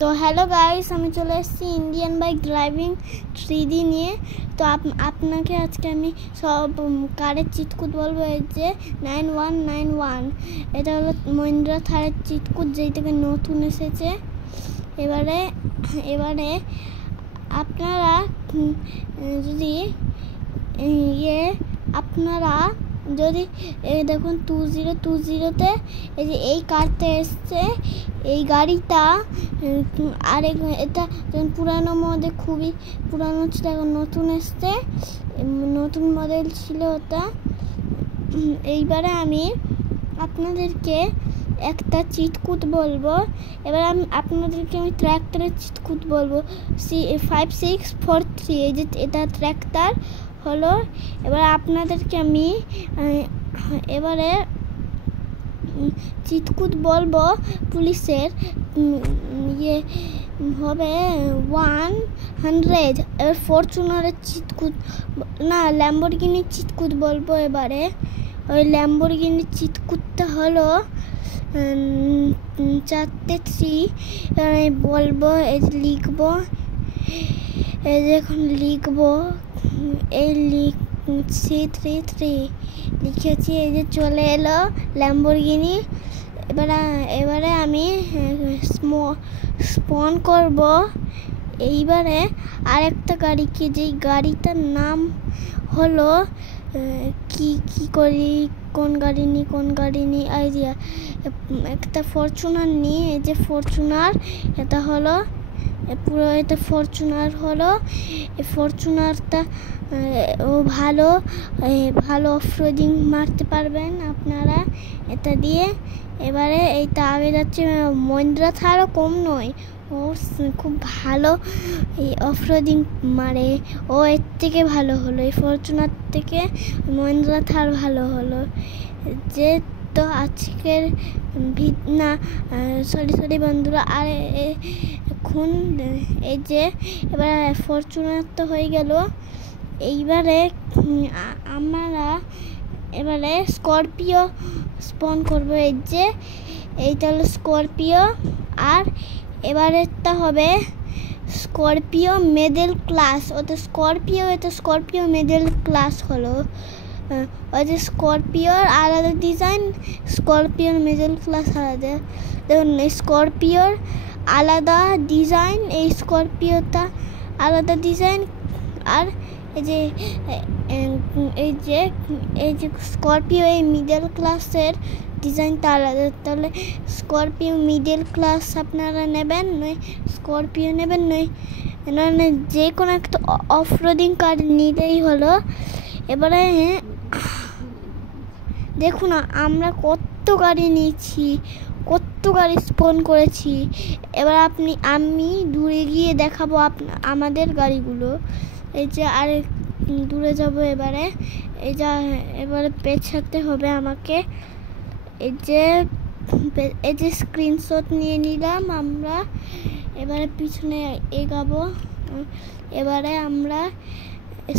তো hello guys, আমি চলে এসেছি ইন্ডিয়ান বাইক ড্রাইভিং 3D নিয়ে। তো আপনাকে আজকে আমি সব কারের চিটকুট বলবো। এই যে 9191, এটা হলো মহিন্দ্রা থারের চিটকুট, যেই থেকে নতুন এসেছে। এবারে আপনারা যদি দেখুন 2020-তে এই যে এই কারটা এসছে, এই গাড়িটা এটা যখন পুরানো মডেল, খুবই পুরানো ছিল, এখন নতুন এসছে, নতুন মডেল ছিল ওটা। এইবারে আমি আপনাদেরকে একটা চিটকুট বলবো। এবার আপনাদেরকে আমি ট্র্যাক্টরের চিটকুট বলবো। 5643, এই যে এটা ট্র্যাক্টর হলো। এবার আপনাদেরকে আমি এবারে চিটকুট বলবো পুলিশের, হবে 100। এবার ফরচুনারের চিটকুট না, ল্যাম্বরগিনির চিটকুট বলবো। এবারে ওই ল্যাম্বরগিনির চিটকুটটা হলো 4-3 বলবো। এই লিখবো, এই দেখুন লিখবো, এই 333 লিখেছি, এই যে চলে এলো ল্যাম্বরগিনি। এবারে আমি স্পন করব। এইবারে আরেকটা গাড়িকে, যেই গাড়িটার নাম হলো কোন গাড়ি নি আইডিয়া, একটা ফরচুনার নিয়ে। এই যে ফরচুনার, এটা হলো পুরো, এটা ফরচুনার হলো। এই ফরচুনারটা ভালো অফরোডিং মারতে পারবেন আপনারা এটা দিয়ে। এবারে এইটা আগে যাচ্ছে, মহিন্দ্রা থারও কম নয়, ও খুব ভালো এই অফরোডিং মারে। ও এর থেকে ভালো হলো, এই ফরচুনার থেকে মহিন্দ্রা থার ভালো হলো। যে তো আজকের সরি বন্ধুরা, আর এখন এই যে এবার ফরচুনার তো হয়ে গেল। এইবারে আমরা স্করপিও স্পন করবো। এই যে এইটা হলো স্করপিও, আর এবারেরটা হবে স্করপিও মিডল ক্লাস। ওটা স্করপিও মিডল ক্লাস হলো। ওই যে স্করপিওর আলাদা ডিজাইন, স্করপিওর মিডল ক্লাস আলাদা। দেখুন, স্করপিওর আলাদা ডিজাইন, এই স্করপিওটা আলাদা ডিজাইন। আর এই যে স্করপিও এই মিডল ক্লাসের ডিজাইনটা আলাদা। তাহলে স্করপিও মিডল ক্লাস আপনারা নেবেন, নয় স্করপিও নেবেন, নয় যে কোনো একটা অফরোডিং কার নিলেই হলো। এবারে দেখুন আমরা কত গাড়ি নিয়েছি, কত গাড়ি স্পন করেছি। এবার আমি দূরে গিয়ে দেখাবো আমাদের গাড়িগুলো। এই যে আর দূরে যাব। এবারে পেছাতে হবে আমাকে। এই যে স্ক্রিনশট নিয়ে নিলাম আমরা। এবারে পিছনে এগাবো। এবারে আমরা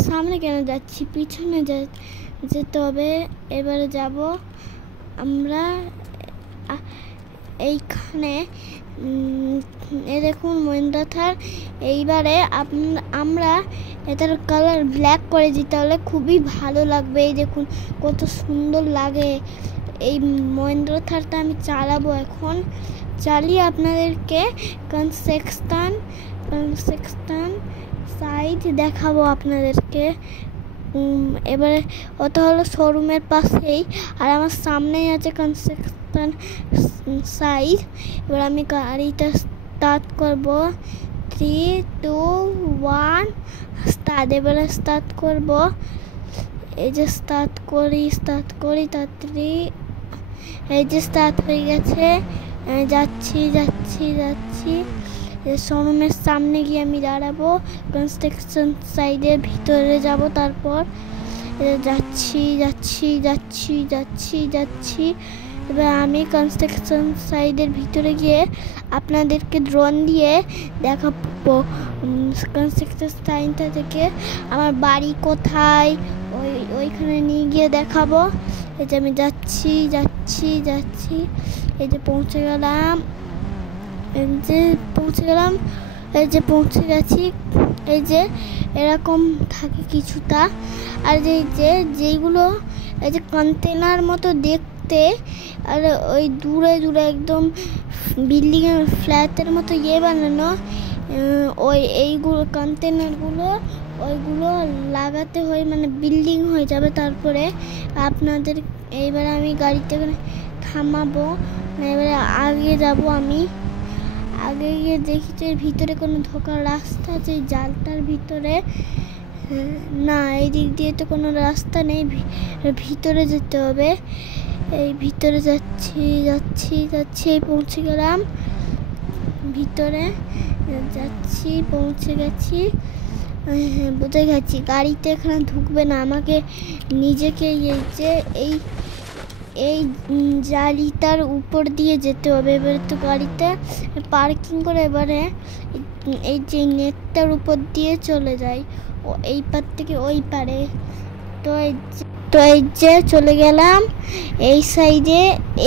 সামনে কেন যাচ্ছি, পিছনে যেতে হবে। এবারে যাব আমরা এইখানে, দেখুন মহিন্দ্রা থার। এইবারে আমরা এটার কালার ব্ল্যাক করে দিই, তাহলে খুবই ভালো লাগবে। এই দেখুন কত সুন্দর লাগে। এই মহিন্দ্রা থারটা আমি চালাবো এখন, চালিয়ে আপনাদেরকে কনস্ট্রাকশন সাইড দেখাবো আপনাদেরকে। এবারে ওটা হলো শোরুমের পাশেই, আর আমার সামনেই আছে কনস্ট্রাকশন সাইড। এবার আমি গাড়িটা স্টার্ট করব। 3, 2, 1 স্টার্ট। এবারে স্টার্ট করব। এই যে স্টার্ট করি তাড়াতাড়ি। এই যে স্টার্ট হয়ে গেছে। যাচ্ছি। শোরুমের সামনে গিয়ে আমি দাঁড়াবো, কনস্ট্রাকশন সাইডের ভিতরে যাব। তারপর যাচ্ছি। এবার আমি কনস্ট্রাকশন সাইডের ভিতরে গিয়ে আপনাদেরকে ড্রোন দিয়ে দেখাবো কনস্ট্রাকশন সাইডটা থেকে আমার বাড়ি কোথায়, ওইখানে নিয়ে গিয়ে দেখাবো। এই যে আমি যাচ্ছি। এই যে পৌঁছে গেলাম। এই যে পৌঁছে গেলাম, এই যে পৌঁছে গেছি। এই যে এরকম থাকে কিছুটা, আর যেইগুলো এই যে কন্টেনার মতো দেখতে, আর ওই দূরে দূরে একদম বিল্ডিং এর ফ্ল্যাটের মতো বানানো, এইগুলো কন্টেনারগুলো ওইগুলো লাগাতে হয়, মানে বিল্ডিং হয়ে যাবে। তারপরে আপনাদের এইবার আমি গাড়িতে থামাবো, এবারে আগে যাব। আমি আগে গিয়ে দেখি যে ভিতরে কোনো ঢোকার রাস্তা আছে জালটার ভিতরে। না, এই দিক দিয়ে তো কোনো রাস্তা নেই, ভিতরে যেতে হবে। এই ভিতরে যাচ্ছি, পৌঁছে গেলাম ভিতরে, পৌঁছে গেছি। বুঝে গেছি গাড়িতে এখানে ঢুকবে না, আমাকে নিজেকে এই জালিটার উপর দিয়ে যেতে হবে। এবারে তো গাড়িতে পার্কিং করে এবারে এই যে নেটটার উপর দিয়ে চলে যায়, এই পার থেকে ওই পারে। তো এই যে চলে গেলাম এই সাইডে।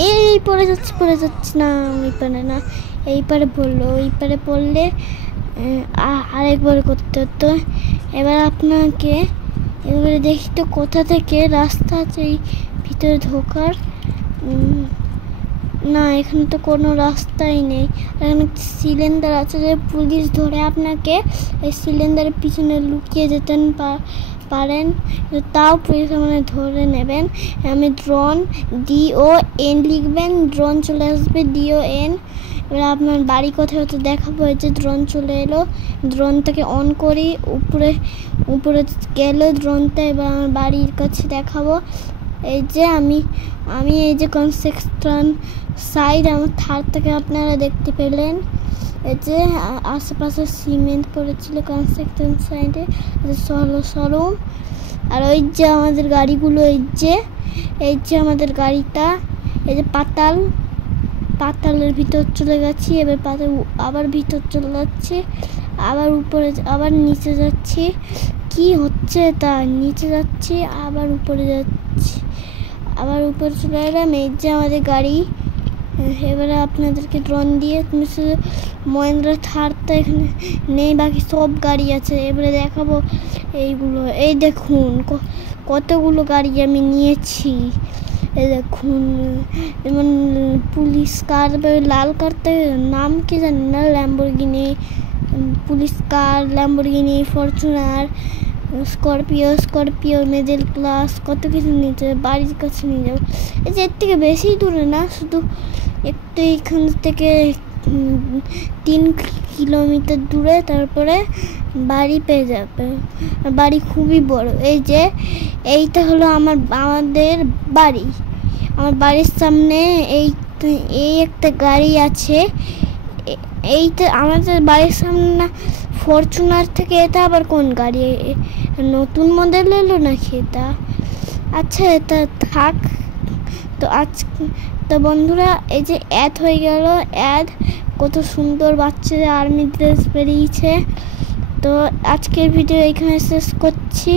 এই পড়ে যাচ্ছে না, ওই পারে না, এই পারে পড়লো। ওই পারে পড়লে আরেকবার করতে হতো। এবার আপনাকে এবারে দেখি তো কোথা থেকে রাস্তা আছে এই ভিতরে ঢোকার। না, এখানে তো কোনো রাস্তাই নেই। এখানে সিলিন্ডার আছে, যে পুলিশ ধরে আপনাকে এই সিলিন্ডারের পিছনে লুকিয়ে যেতেন পারেন, তাও পুলিশ মানে ধরে নেবেন। আমি ড্রোন DON লিখবেন, ড্রোন চলে আসবে DON। এবার আপনার বাড়ি কোথায় হতে দেখাবো। এই যে ড্রোন চলে এলো, ড্রোনটাকে অন করি, উপরে গেল ড্রোনটা। এবার আমার বাড়ির কাছে দেখাবো। এই যে আমি এই যে কনস্ট্রাকশন সাইড, আমার থারটাকে আপনারা দেখতে পেলেন। এই যে আশেপাশে সিমেন্ট পড়েছিল কনস্ট্রাকশন সাইডে, শোরুম। আর ওই যে আমাদের গাড়িগুলো, এই যে আমাদের গাড়িটা, এই যে পাতালের ভিতর চলে গেছি। এবার আবার ভিতর চলে যাচ্ছি, আবার উপরে, আবার নিচে যাচ্ছি। কি হচ্ছে তা, নিচে যাচ্ছি আবার উপরে যাচ্ছি, আবার উপরে চলে এলাম। এই যে আমাদের গাড়ি। এবারে আপনাদেরকে ড্রোন দিয়ে, তুমি শুধু মহিন্দ্রা থারটা এখানে নেই, বাকি সব গাড়ি আছে। এবারে দেখাবো এইগুলো। এই দেখুন কতগুলো গাড়ি আমি নিয়েছি। এই দেখুন, যেমন পুলিশ কার, লাল কারটা নাম কি জানি না, ল্যাম্বরগিনি, পুলিশ কার, Lamborghini, Fortuner, Scorpio, middle class, কত কিছু নিতে বাড়ির কাছে নিয়ে যাবো। এই যে এর থেকে বেশি দূরে না, শুধু একটু এখান থেকে 3 কিলোমিটার দূরে, তারপরে বাড়ি পেয়ে যাবে। বাড়ি খুবই বড়। এই যে এইটা হলো আমাদের বাড়ি। আমার বাড়ির সামনে এই একটা গাড়ি আছে। এইটা আমাদের বাড়ির সামনে না, ফরচুনার থেকে এটা আবার কোন গাড়ি, নতুন মডেল এলো নাকি এটা? আচ্ছা, এটা থাক। তো বন্ধুরা, এই যে অ্যাড হয়ে গেল, কত সুন্দর বাচ্চাদের আর্মি ড্রেস বেরিয়েছে। তো আজকের ভিডিও এখানে শেষ করছি।